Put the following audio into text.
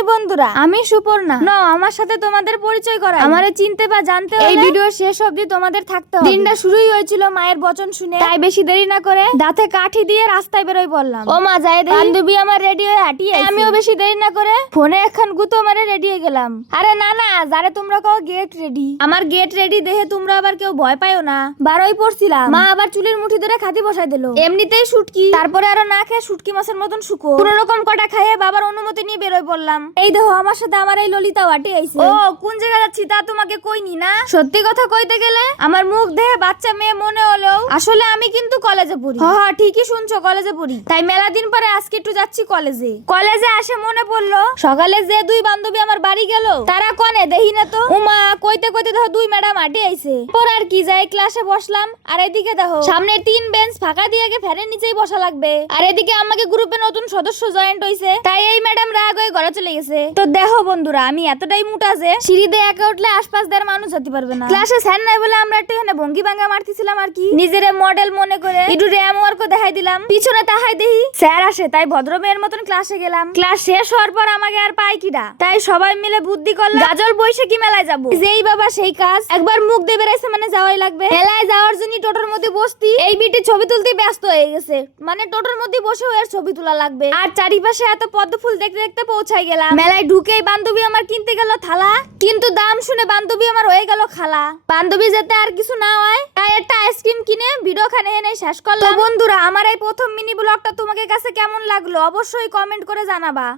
High বন্ধুরা, আমি সুপর্ণা। আমার সাথে তোমাদের পরিচয় করাই। আমারে চিনতে বা জানতে হলে এই ভিডিও শেষ অবধি তোমাদের থাকতে হবে। দিনটা শুরুই হয়েছিল মায়ের বচন শুনে, তাই বেশি দেরি না করে দাঁতে কাঠি দিয়ে রাস্তায় বেরোই পড়লাম। ও মা যায় দে, বান্ধবী আমার রেডি হয়ে হাঁটিয়ে, আমিও বেশি দেরি না করে ফোনে এখন গুতো মারে রেডি হয়ে গেলাম। আরে না না, যারে তোমরা কও গেট রেডি, আমার গেট রেডি দেখে তোমরা আবার কেউ ভয় পাইও না। বারোই পড়ছিলাম, মা আবার চুলের মুঠি ধরে খাতি বসাই দিল। এমনিতেই শুটকি, তারপরে আরো না খেয়ে শুটকি মাছের মতন শুকো কোন রকম কটা খাইয়ে বাবার অনুমতি নিয়ে বেরোয় পড়লাম। এই দেখো আমার সাথে আমার এই ললিতা ওয়াটি আইছে। ও কোন জায়গা যাচ্ছি তা তোমাকে কইনি না। সত্যি কথা কইতে গেলে আমার মুখ দেখে বাচ্চা মেয়ে মনে হলো, আসলে আমি কিন্তু কলেজে পড়ি। হ্যাঁ ঠিকই শুনছো, কলেজে পড়ি। তাই মেলা দিন পরে আজকে একটু যাচ্ছি কলেজে। কলেজে আসে মনে পড়লো সকালে যে দুই বান্ধবী আমার বাড়ি গেল, তারা কনে দেখি না তো। উমা কইতে কইতে দেখো দুই ম্যাডাম আটি আইছে। পর আর কি যাই ক্লাসে বসলাম, আর এদিকে দেখো সামনে 3 বেঞ্চ ফাঁকা দিয়ে ফ্যানের নিচেই বসা লাগবে। আর এদিকে আমাকে গ্রুপে নতুন সদস্য জয়েন্ট হইছে, তাই এই ম্যাডাম রাগ হয়ে ঘরে চলে গেছে। তো দেখো বন্ধুরা, আমি এতটাই মোটা যে সিঁড়িতে একা উঠলে আশপাশ দেড় মানুষ যেতে পারবে না। ক্লাসে স্যার নাই বলে আমরা একটু এখানে ভঙ্গি ভাঙ্গা মারতেছিলাম আর কি, নিজের মডেল মনে করে একটু র্যাম ওয়ার্কও দেখাই দিলাম। পিছনে তাহাই দেখি স্যার আসে, তাই ভদ্র মেয়ের মতন ক্লাসে গেলাম। ক্লাস শেষ হওয়ার পর আমাকে আর পাই কিডা, তাই সবাই মিলে বুদ্ধি করলাম গাজল বৈশাখী মেলায় যাবো। যেই বাবা সেই কাজ, একবার মুখ দিয়ে বেরাইছে মানে যাওয়াই লাগবে। মেলায় যাওয়ার জন্য টোটোর মধ্যে বসতি, এই বিটি ছবি তুলতে ব্যস্ত হয়ে গেছে, মানে টোটোর মধ্যে বসে এর ছবি তোলা লাগবে। আর চারিপাশে এত পদ্ম ফুল দেখতে দেখতে পৌঁছাই গেলাম। মেলায় ঢুকেই বান্ধবী আমার কিনতে গেল থালা, কিন্তু দাম শুনে বান্ধবী আমার হয়ে গেল খালা। বান্ধবী যাতে আর কিছু না হয় তাই একটা আইসক্রিম কিনে ভিডিও খানে এনে শেষ করলাম। বন্ধুরা, আমার এই প্রথম মিনি ব্লগটা তোমাদের কাছে কেমন লাগলো অবশ্যই কমেন্ট করে জানাবা।